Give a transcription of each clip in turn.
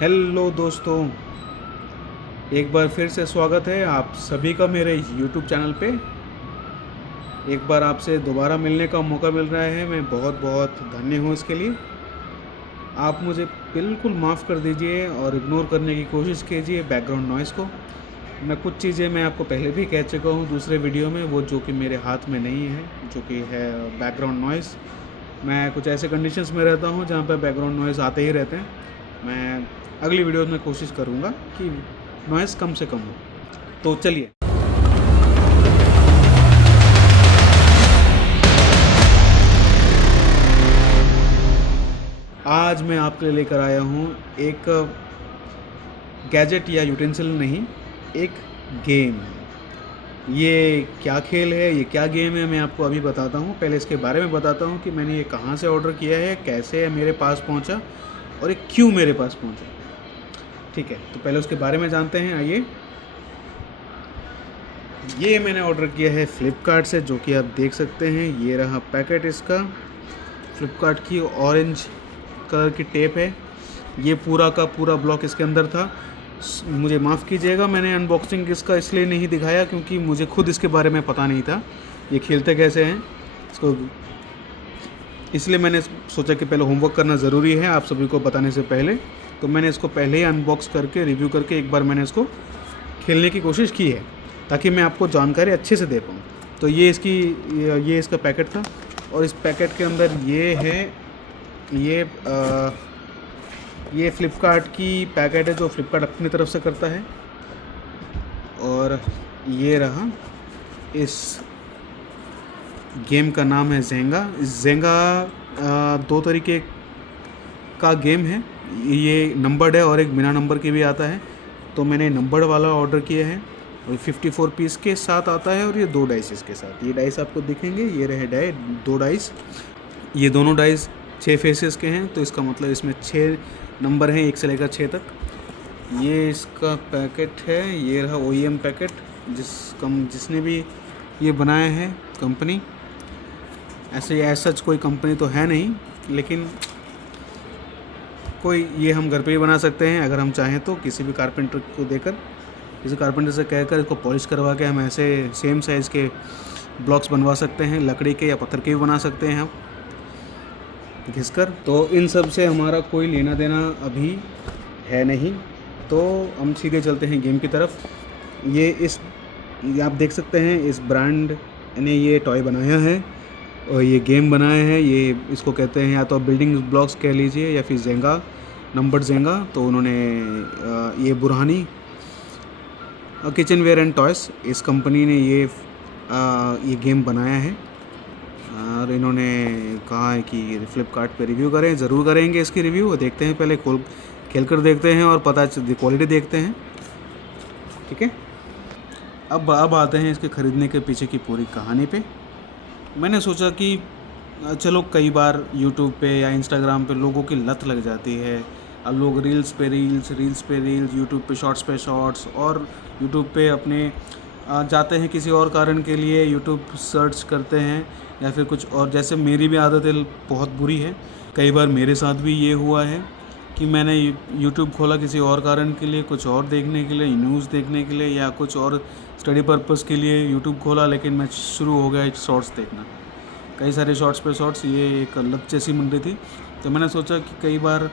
Hello दोस्तों, एक बार फिर से स्वागत है आप सभी का मेरे YouTube चैनल पे। एक बार आपसे दोबारा मिलने का मौका मिल रहा है, मैं बहुत बहुत धन्य हूँ इसके लिए। आप मुझे बिल्कुल माफ़ कर दीजिए और इग्नोर करने की कोशिश कीजिए बैकग्राउंड नॉइज़ को। कुछ चीज़ें मैं आपको पहले भी कह चुका हूँ दूसरे वीडियो में, वो जो कि मेरे हाथ में नहीं है, जो कि है बैकग्राउंड नॉइज़। मैं कुछ ऐसे कंडीशंस में रहता हूँ जहाँ पे बैकग्राउंड नॉइज़ आते ही रहते हैं। मैं अगली वीडियोस में कोशिश करूँगा कि नॉइज़ कम से कम हो। तो चलिए, आज मैं आपके लिए लेकर आया हूँ एक गैजेट या यूटेंसिल नहीं, एक गेम। ये क्या खेल है, ये क्या गेम है, मैं आपको अभी बताता हूँ। पहले इसके बारे में बताता हूँ कि मैंने ये कहाँ से ऑर्डर किया है, कैसे मेरे पास पहुँचा और ये क्यों मेरे पास पहुँचा। ठीक है, तो पहले उसके बारे में जानते हैं। आइए, ये मैंने ऑर्डर किया है फ़्लिपकार्ट से, जो कि आप देख सकते हैं। ये रहा पैकेट इसका। फ़्लिपकार्ट की ऑरेंज कलर की टेप है। ये पूरा का पूरा ब्लॉक इसके अंदर था। मुझे माफ़ कीजिएगा, मैंने अनबॉक्सिंग इसका इसलिए नहीं दिखाया क्योंकि मुझे खुद इसके बारे में पता नहीं था ये खेलते कैसे हैं इसको। इसलिए मैंने सोचा कि पहले होमवर्क करना ज़रूरी है आप सभी को बताने से पहले। तो मैंने इसको पहले ही अनबॉक्स करके रिव्यू करके एक बार मैंने इसको खेलने की कोशिश की है, ताकि मैं आपको जानकारी अच्छे से दे पाऊँ। तो ये इसका पैकेट था, और इस पैकेट के अंदर ये है, ये फ़्लिपकार्ट की पैकेट है जो फ़्लिपकार्ट अपनी तरफ से करता है। और ये रहा, इस गेम का नाम है ज़ेंगा। ज़ेंगा दो तरीके का गेम है, ये नंबर्ड है और एक बिना नंबर के भी आता है। तो मैंने नंबर्ड वाला ऑर्डर किया है और 54 पीस के साथ आता है, और ये 2 डाइस इसके साथ। ये डाइस आपको दिखेंगे, ये रहे 2 डाइस। ये दोनों डाइस 6 फेसेस के हैं, तो इसका मतलब इसमें 6 नंबर हैं 1 से लेकर 6 तक। ये इसका पैकेट है, ये रहा OEM पैकेट। जिसने भी ये बनाया है कंपनी, ऐसे सच कोई कंपनी तो है नहीं, लेकिन कोई ये हम घर पे ही बना सकते हैं अगर हम चाहें तो। किसी भी कारपेंटर को देकर, किसी कारपेंटर से कहकर इसको पॉलिश करवा के हम ऐसे सेम साइज़ के ब्लॉक्स बनवा सकते हैं। लकड़ी के या पत्थर के भी बना सकते हैं हम घिसकर। तो इन सब से हमारा कोई लेना देना अभी है नहीं, तो हम सीधे चलते हैं गेम की तरफ। ये आप देख सकते हैं, इस ब्रांड ने ये टॉय बनाया है और ये गेम बनाया है। ये इसको कहते हैं या तो बिल्डिंग ब्लॉक्स कह लीजिए या फिर ज़ेंगा, नंबर्ड ज़ेंगा। तो उन्होंने ये Burhani kitchen ware and toys, इस कंपनी ने ये गेम बनाया है, और इन्होंने कहा है कि फ़्लिपकार्ट पे रिव्यू करें। ज़रूर करेंगे इसकी रिव्यू। देखते हैं, पहले खेल कर देखते हैं और क्वालिटी देखते हैं। ठीक है, अब आते हैं इसके ख़रीदने के पीछे की पूरी कहानी पे। मैंने सोचा कि चलो, कई बार यूट्यूब पे या इंस्टाग्राम पे लोगों की लत लग जाती है। अब लोग रील्स पे रील्स, यूट्यूब पे शॉर्ट्स, और यूट्यूब पे अपने जाते हैं किसी और कारण के लिए, यूट्यूब सर्च करते हैं या फिर कुछ और। जैसे मेरी भी आदत है, बहुत बुरी है। कई बार मेरे साथ भी ये हुआ है कि मैंने यूट्यूब खोला किसी और कारण के लिए, कुछ और देखने के लिए, न्यूज़ देखने के लिए या कुछ और स्टडी पर्पस के लिए यूट्यूब खोला, लेकिन मैं शुरू हो गया शॉर्ट्स देखना। कई सारे शॉर्ट्स पे शॉर्ट्स, ये एक लत जैसी बन रही थी। तो मैंने सोचा कि कई बार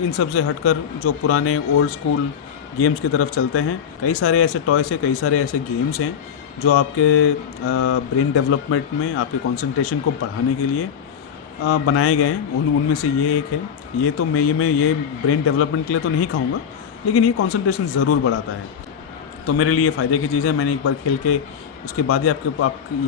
इन सब से हटकर जो पुराने ओल्ड स्कूल गेम्स की तरफ चलते हैं। कई सारे ऐसे टॉयस हैं, कई सारे ऐसे गेम्स हैं जो आपके ब्रेन डेवलपमेंट में, आपके कंसंट्रेशन को बढ़ाने के लिए बनाए गए हैं। उनमें से ये एक है। ये तो मैं ये ब्रेन डेवलपमेंट के लिए तो नहीं कहूँगा, लेकिन ये कंसंट्रेशन ज़रूर बढ़ाता है। तो मेरे लिए फ़ायदे की चीज़ है। मैंने एक बार खेल के उसके बाद ही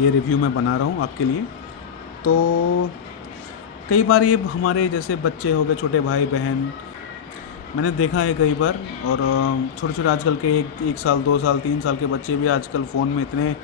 ये रिव्यू मैं बना रहा हूँ आपके लिए। तो कई बार ये हमारे जैसे बच्चे हो गए, छोटे भाई बहन, मैंने देखा है कई बार। और छोटे आजकल के 1 साल 2 साल 3 साल के बच्चे भी आजकल फ़ोन में इतने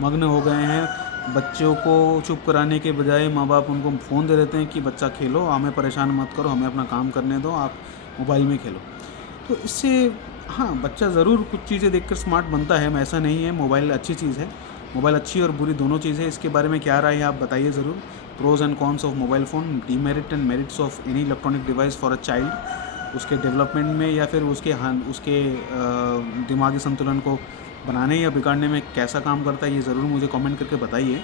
मग्न हो गए हैं। बच्चों को चुप कराने के बजाय माँ बाप उनको फ़ोन दे देते हैं कि बच्चा खेलो, हमें परेशान मत करो, हमें अपना काम करने दो, आप मोबाइल में खेलो। तो इससे हाँ, बच्चा ज़रूर कुछ चीज़ें देखकर स्मार्ट बनता है, ऐसा नहीं है। मोबाइल अच्छी चीज़ है, मोबाइल अच्छी और बुरी दोनों चीज़ें। इसके बारे में क्या राय है आप बताइए ज़रूर। Pros and cons of mobile phone, demerit and merits of any electronic device for a child. उसके डेवलपमेंट में या फिर उसके दिमागी संतुलन को बनाने या बिगाड़ने में कैसा काम करता है, ये ज़रूर मुझे कमेंट करके बताइए।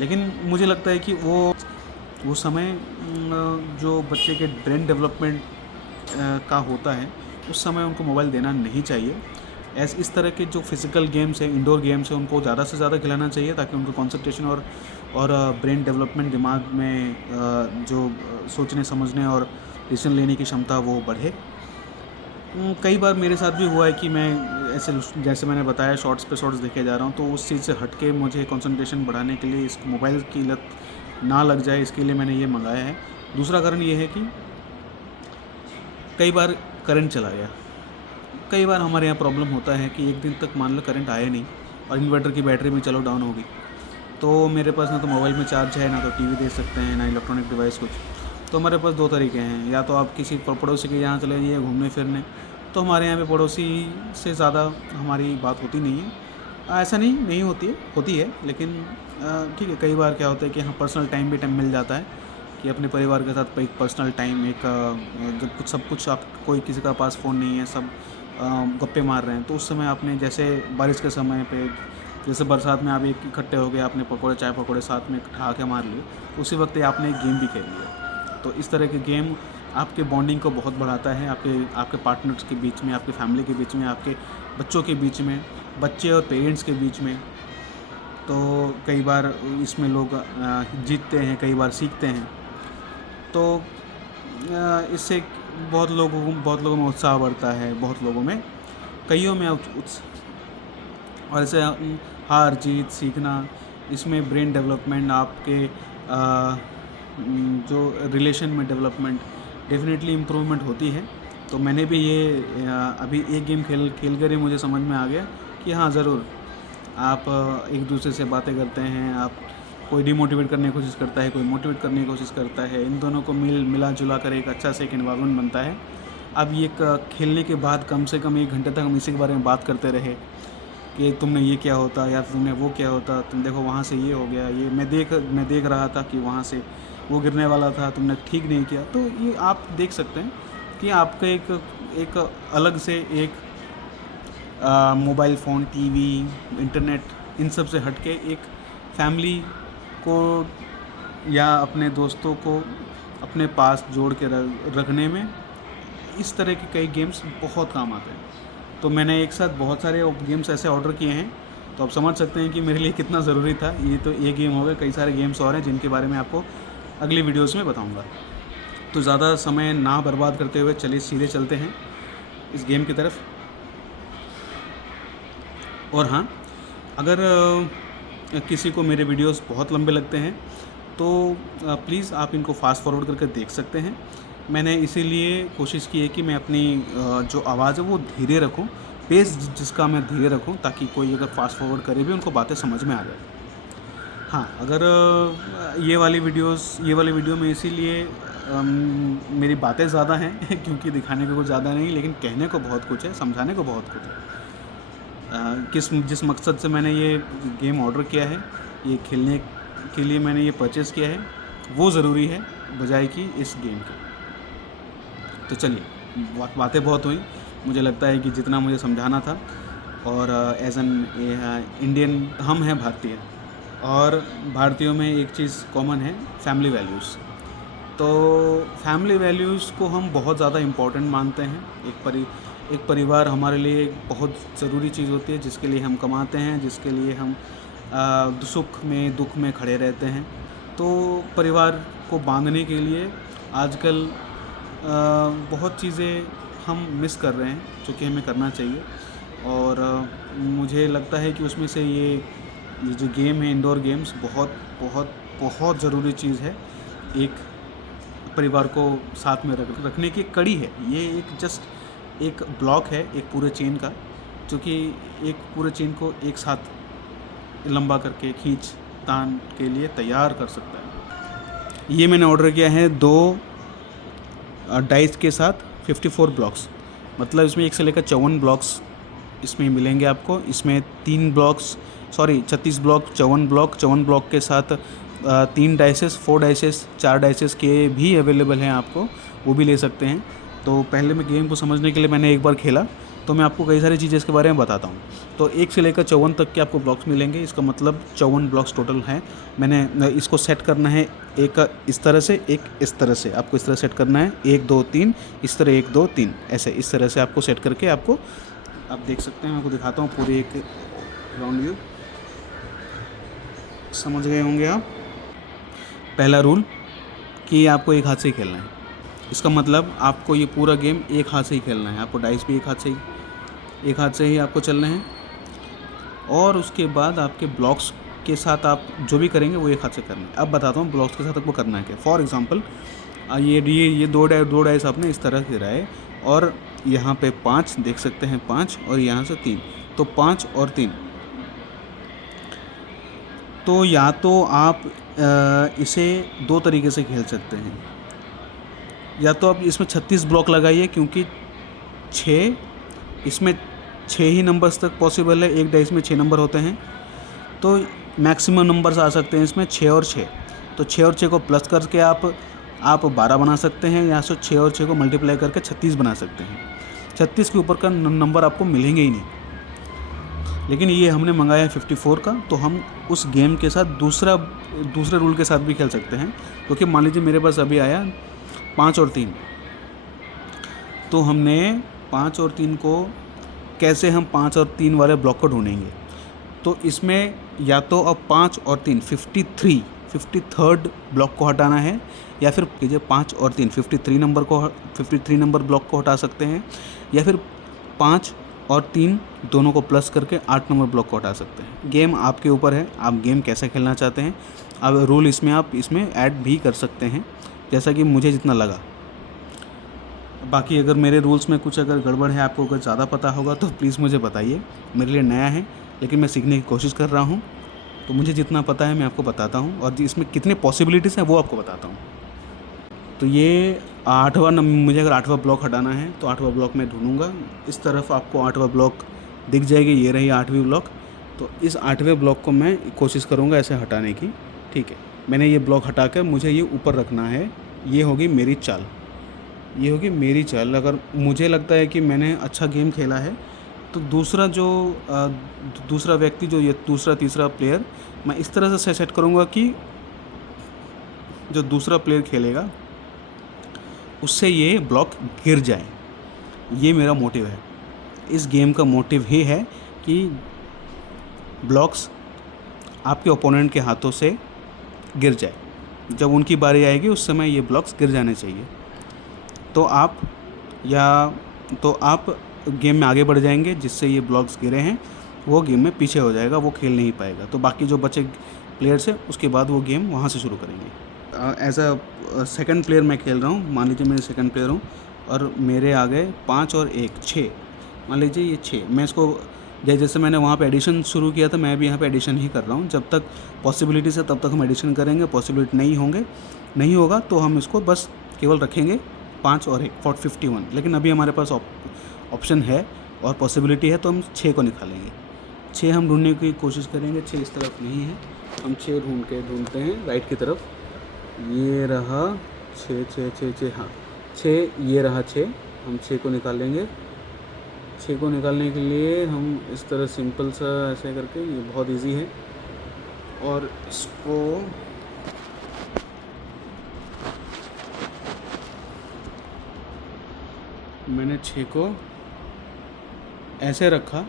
लेकिन मुझे लगता है कि वो समय जो बच्चे के ब्रेन डेवलपमेंट का होता है, उस समय उनको मोबाइल देना नहीं चाहिए। इस तरह के जो फिज़िकल गेम्स हैं, इंडोर गेम्स हैं, उनको ज़्यादा से ज़्यादा खिलाना चाहिए ताकि उनको कंसंट्रेशन और ब्रेन डेवलपमेंट, दिमाग में जो सोचने समझने और डिसीजन लेने की क्षमता वो बढ़े। कई बार मेरे साथ भी हुआ है कि मैं ऐसे, जैसे मैंने बताया, शॉर्ट्स पे शॉर्ट्स देखे जा रहा हूँ, तो उस चीज़ से हट के मुझे कंसंट्रेशन बढ़ाने के लिए, इस मोबाइल की लत ना लग जाए, इसके लिए मैंने ये मंगाया है। दूसरा कारण ये है कि कई बार करंट चला गया। कई बार हमारे यहाँ प्रॉब्लम होता है कि एक दिन तक मान लो करंट आया नहीं और इन्वर्टर की बैटरी भी चलो डाउन हो गई, तो मेरे पास ना तो मोबाइल में चार्ज है, ना तो टीवी देख सकते हैं, ना इलेक्ट्रॉनिक डिवाइस कुछ। तो हमारे पास दो तरीके हैं, या तो आप किसी पड़ोसी के यहाँ चले जाइए घूमने फिरने। तो हमारे यहाँ पे पड़ोसी से ज़्यादा हमारी बात होती नहीं है। ऐसा नहीं होती है, लेकिन ठीक है। कई बार क्या होता है कि हाँ, पर्सनल टाइम भी मिल जाता है कि अपने परिवार के साथ एक पर्सनल टाइम, एक जब कुछ सब कुछ, आप कोई किसी का पास फ़ोन नहीं है, सब गप्पे मार रहे हैं, तो उस समय आपने, जैसे बारिश के समय पे, जैसे बरसात में आप एक इकट्ठे हो गए, आपने चाय पकौड़े साथ में खा के मार लिए, उसी वक्त आपने एक गेम भी खेल लिया। तो इस तरह के गेम आपके बॉन्डिंग को बहुत बढ़ाता है, आपके पार्टनर्स के बीच में, आपके फैमिली के बीच में, आपके बच्चों के बीच में, बच्चे और पेरेंट्स के बीच में। तो कई बार इसमें लोग जीतते हैं, कई बार सीखते हैं। तो इससे बहुत लोगों में उत्साह बढ़ता है, बहुत लोगों में, कईयों में और ऐसे हार जीत सीखना, इसमें ब्रेन डेवलपमेंट, आपके जो रिलेशन में डेवलपमेंट, डेफिनेटली इम्प्रूवमेंट होती है। तो मैंने भी ये अभी एक गेम खेल कर ही मुझे समझ में आ गया कि हाँ, ज़रूर आप एक दूसरे से बातें करते हैं, आप कोई डिमोटिवेट करने की कोशिश करता है, कोई मोटिवेट करने की कोशिश करता है, इन दोनों को मिला जुला कर एक अच्छा से एक एनवायरनमेंट बनता है। अब ये खेलने के बाद कम से कम 1 घंटे तक हम इसी के बारे में बात करते रहे कि तुमने ये क्या होता, या तुमने वो क्या होता, तुम देखो वहाँ से ये हो गया, ये मैं देख रहा था कि वहाँ से वो गिरने वाला था, तुमने ठीक नहीं किया। तो ये आप देख सकते हैं कि आपका एक अलग से एक मोबाइल फ़ोन, टीवी, इंटरनेट, इन सब से हट के एक फैमिली को या अपने दोस्तों को अपने पास जोड़ के रखने में इस तरह के कई गेम्स बहुत काम आते हैं। तो मैंने एक साथ बहुत सारे गेम्स ऐसे ऑर्डर किए हैं, तो आप समझ सकते हैं कि मेरे लिए कितना ज़रूरी था। ये तो एक गेम हो गया, कई सारे गेम्स और हैं जिनके बारे में आपको अगली वीडियोस में बताऊंगा। तो ज़्यादा समय ना बर्बाद करते हुए चलिए सीधे चलते हैं इस गेम की तरफ। और हाँ, अगर किसी को मेरे वीडियोस बहुत लंबे लगते हैं तो प्लीज़ आप इनको फास्ट फॉरवर्ड करके देख सकते हैं। मैंने इसीलिए कोशिश की है कि मैं अपनी जो आवाज़ है वो धीरे रखूं, पेस जिसका मैं धीरे रखूं, ताकि कोई अगर फास्ट फॉरवर्ड करे भी उनको बातें समझ में आ जाए। हाँ, अगर ये वाली वीडियो में इसीलिए मेरी बातें ज़्यादा हैं क्योंकि दिखाने को कुछ ज़्यादा नहीं, लेकिन कहने को बहुत कुछ है, समझाने को बहुत कुछ है। जिस मकसद से मैंने ये गेम ऑर्डर किया है, ये खेलने के लिए मैंने ये परचेज़ किया है, वो ज़रूरी है बजाय कि इस गेम के। तो चलिए, बातें बहुत हुई, मुझे लगता है कि जितना मुझे समझाना था। और एज एन इंडियन, हम हैं भारतीय, और भारतीयों में एक चीज़ कॉमन है, फैमिली वैल्यूज़। तो फैमिली वैल्यूज़ को हम बहुत ज़्यादा इम्पोर्टेंट मानते हैं। एक परिवार हमारे लिए एक बहुत ज़रूरी चीज़ होती है, जिसके लिए हम कमाते हैं, जिसके लिए हम सुख में दुख में खड़े रहते हैं। तो परिवार को बांधने के लिए आजकल बहुत चीज़ें हम मिस कर रहे हैं, जो कि हमें करना चाहिए। और मुझे लगता है कि उसमें से ये जो गेम है, इंडोर गेम्स, बहुत बहुत बहुत ज़रूरी चीज़ है। एक परिवार को साथ में रखने की कड़ी है। ये एक ब्लॉक है एक पूरे चेन का, जो कि एक पूरे चेन को एक साथ लंबा करके खींच तान के लिए तैयार कर सकता है। ये मैंने ऑर्डर किया है 2 डाइस के साथ 54 ब्लॉक्स, मतलब इसमें 1 से लेकर 54 ब्लॉक्स इसमें मिलेंगे आपको। इसमें 36 ब्लॉक, 54 ब्लॉक के साथ 3 डाइसेस, 4 डाइसेस, 4 डाइसेस के भी अवेलेबल हैं आपको, वो भी ले सकते हैं। तो पहले मैं गेम को समझने के लिए मैंने एक बार खेला, तो मैं आपको कई सारी चीज़ें इसके बारे में बताता हूँ। तो 1 से लेकर 54 तक के आपको ब्लॉक्स मिलेंगे, इसका मतलब 54 ब्लॉक्स टोटल हैं। मैंने इसको सेट करना है, एक इस तरह से, एक इस तरह से, आपको इस तरह सेट करना है, 1 2 3 इस तरह, 1 2 3 ऐसे, इस तरह से आपको सेट करके आपको, आप देख सकते हैं, मैं आपको दिखाता हूँ पूरी एक राउंड व्यू, समझ गए होंगे आप। पहला रूल कि आपको एक हाथ से ही खेलना है, इसका मतलब आपको ये पूरा गेम एक हाथ से ही खेलना है, आपको डाइस भी एक हाथ से ही आपको चलने हैं, और उसके बाद आपके ब्लॉक्स के साथ आप जो भी करेंगे वो एक हाथ से करना है। अब बताता हूँ ब्लॉक्स के साथ आपको करना है क्या। फॉर एग्जांपल ये दो डाइस आपने इस तरह गिरा है, और यहाँ पे 5 देख सकते हैं, 5 और यहाँ से 3, तो 5 और 3। तो या तो आप इसे 2 तरीके से खेल सकते हैं, या तो आप इसमें 36 ब्लॉक लगाइए, क्योंकि 6 इसमें 6 ही नंबर्स तक पॉसिबल है, एक डाइस में 6 नंबर होते हैं, तो मैक्सिमम नंबर्स आ सकते हैं इसमें 6 और 6। तो 6 और 6 को प्लस करके आप 12 बना सकते हैं, या सो 6 और 6 को मल्टीप्लाई करके 36 बना सकते हैं। 36 के ऊपर का नंबर आपको मिलेंगे ही नहीं। लेकिन ये हमने मंगाया है 54 का, तो हम उस गेम के साथ दूसरे रूल के साथ भी खेल सकते हैं, क्योंकि मान लीजिए मेरे पास अभी आया 5 और 3, तो हमने 5 और 3 को कैसे हम 5 और 3 वाले ब्लॉक को ढूंढेंगे। तो इसमें या तो अब 5 और 3 53rd ब्लॉक को हटाना है, या फिर कीजिए 5 और 3 53 नंबर ब्लॉक को हटा सकते हैं, या फिर 5 और 3 दोनों को प्लस करके 8 नंबर ब्लॉक को हटा सकते हैं। गेम आपके ऊपर है, आप गेम कैसे खेलना चाहते हैं। अब रूल आप इसमें ऐड भी कर सकते हैं, जैसा कि मुझे जितना लगा। बाकी अगर मेरे रूल्स में कुछ अगर गड़बड़ है, आपको अगर ज़्यादा पता होगा तो प्लीज़ मुझे बताइए। मेरे लिए नया है, लेकिन मैं सीखने की कोशिश कर रहा हूँ, तो मुझे जितना पता है मैं आपको बताता हूँ, और इसमें कितने पॉसिबिलिटीज़ हैं वो आपको बताता हूँ। तो ये 8वां मुझे अगर 8वां ब्लॉक हटाना है, तो 8वां ब्लॉक मैं ढूंढूंगा। इस तरफ आपको 8वां ब्लॉक दिख जाएगी, ये रही 8वीं ब्लॉक। तो इस 8वें ब्लॉक को मैं कोशिश करूँगा ऐसे हटाने की, ठीक है। मैंने ये ब्लॉक हटा कर मुझे ये ऊपर रखना है, ये होगी मेरी चाल, ये होगी मेरी चाल। अगर मुझे लगता है कि मैंने अच्छा गेम खेला है, तो दूसरा व्यक्ति जो ये दूसरा तीसरा प्लेयर, मैं इस तरह से सेट करूँगा कि जो दूसरा प्लेयर खेलेगा उससे ये ब्लॉक गिर जाए। ये मेरा मोटिव है, इस गेम का मोटिव ही है कि ब्लॉक्स आपके ओपोनेंट के हाथों से गिर जाए। जब उनकी बारी आएगी उस समय ये ब्लॉक्स गिर जाने चाहिए। तो आप गेम में आगे बढ़ जाएंगे, जिससे ये ब्लॉक्स गिरे हैं वो गेम में पीछे हो जाएगा, वो खेल नहीं पाएगा। तो बाकी जो बचे प्लेयर्स हैं उसके बाद वो गेम वहाँ से शुरू करेंगे। एज अ सेकंड प्लेयर मैं खेल रहा हूँ, मान लीजिए मैं सेकंड प्लेयर हूँ और मेरे आ गए 5 और 1 6, मान लीजिए ये 6। मैं इसको जैसे मैंने वहाँ पे एडिशन शुरू किया था, मैं भी यहाँ पे एडिशन ही कर रहा हूँ। जब तक पॉसिबिलिटीज़ है तब तक हम एडिशन करेंगे, पॉसिबिलिटी नहीं होगा तो हम इसको बस केवल रखेंगे 5 और 1 51। लेकिन अभी हमारे पास ऑप्शन है और पॉसिबिलिटी है, तो हम 6 को निकालेंगे। 6 हम ढूंढने की कोशिश करेंगे। 6 इस तरफ नहीं है, हम 6 ढूंढते हैं राइट की तरफ। ये रहा 6 6 6 6, हाँ 6, ये रहा 6। हम 6 को निकालेंगे। 6 को निकालने के लिए हम इस तरह सिंपल सा ऐसे करके, ये बहुत इजी है, और इसको मैंने 6 को ऐसे रखा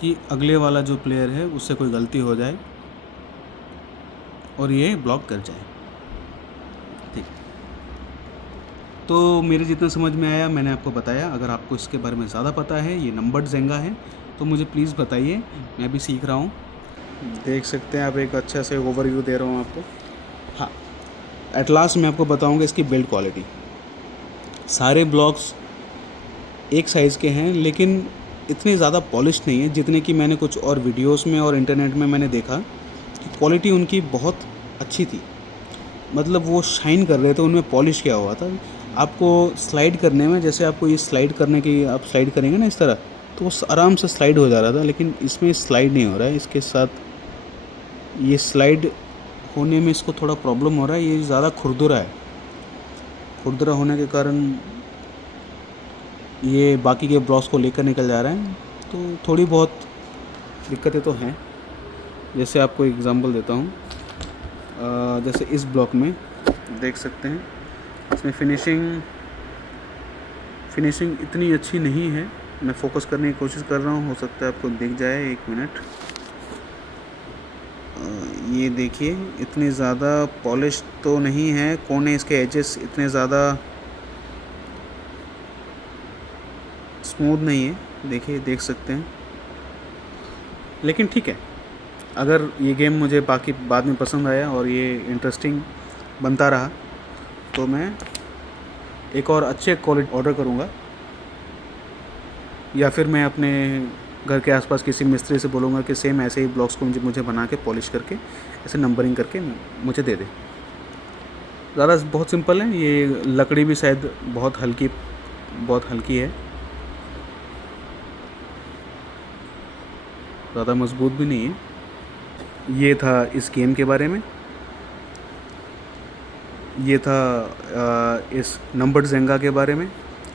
कि अगले वाला जो प्लेयर है उससे कोई गलती हो जाए और ये ब्लॉक कर जाए, ठीक। तो मेरे जितना समझ में आया मैंने आपको बताया। अगर आपको इसके बारे में ज़्यादा पता है, ये नंबर्ड जेंगा है, तो मुझे प्लीज़ बताइए, मैं भी सीख रहा हूँ। देख सकते हैं आप, एक अच्छा से ओवरव्यू दे रहा हूँ आपको। हाँ, एट लास्ट मैं आपको बताऊँगा इसकी बिल्ड क्वालिटी। सारे ब्लॉक्स एक साइज़ के हैं, लेकिन इतने ज़्यादा पॉलिश नहीं है जितने कि मैंने कुछ और वीडियोस में और इंटरनेट में मैंने देखा कि क्वालिटी उनकी बहुत अच्छी थी। मतलब वो शाइन कर रहे थे, उनमें पॉलिश किया हुआ था। आपको स्लाइड करने में, जैसे आपको ये स्लाइड करने की, आप स्लाइड करेंगे ना इस तरह, तो वो आराम से स्लाइड हो जा रहा था, लेकिन इसमें स्लाइड नहीं हो रहा है। इसके साथ ये स्लाइड होने में इसको थोड़ा प्रॉब्लम हो रहा है, ये ज़्यादा खुरदुरा है। खुरदुरा होने के कारण ये बाकी के ब्लॉक्स को लेकर निकल जा रहे हैं। तो थोड़ी बहुत दिक्कतें तो हैं। जैसे आपको एग्जांपल देता हूँ, जैसे इस ब्लॉक में देख सकते हैं, इसमें फिनिशिंग इतनी अच्छी नहीं है। मैं फोकस करने की कोशिश कर रहा हूँ, हो सकता है आपको दिख जाए, 1 मिनट। ये देखिए, इतनी ज़्यादा पॉलिश तो नहीं है, कोने इसके एजेस इतने ज़्यादा स्मूथ नहीं है, देखिए, देख सकते हैं। लेकिन ठीक है, अगर ये गेम मुझे बाकी बाद में पसंद आया और ये इंटरेस्टिंग बनता रहा तो मैं एक और अच्छे क्वालिटी ऑर्डर करूँगा, या फिर मैं अपने घर के आसपास किसी मिस्त्री से बोलूँगा कि सेम ऐसे ही ब्लॉक्स को मुझे बना के पॉलिश करके ऐसे नंबरिंग करके मुझे दे दे। ज़्यादा बहुत सिंपल है। ये लकड़ी भी शायद बहुत हल्की है, ज़्यादा मजबूत भी नहीं है। ये था इस गेम के बारे में। ये था इस नंबर्ड जेंगा के बारे में।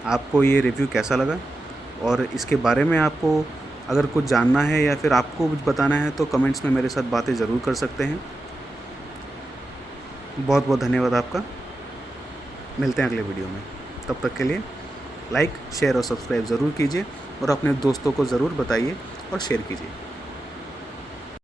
आपको ये रिव्यू कैसा लगा, और इसके बारे में आपको अगर कुछ जानना है या फिर आपको कुछ बताना है तो कमेंट्स में मेरे साथ बातें ज़रूर कर सकते हैं। बहुत बहुत धन्यवाद आपका। मिलते हैं अगले वीडियो में। तब तक के लिए लाइक, शेयर और सब्सक्राइब ज़रूर कीजिए, और अपने दोस्तों को ज़रूर बताइए और शेयर कीजिए।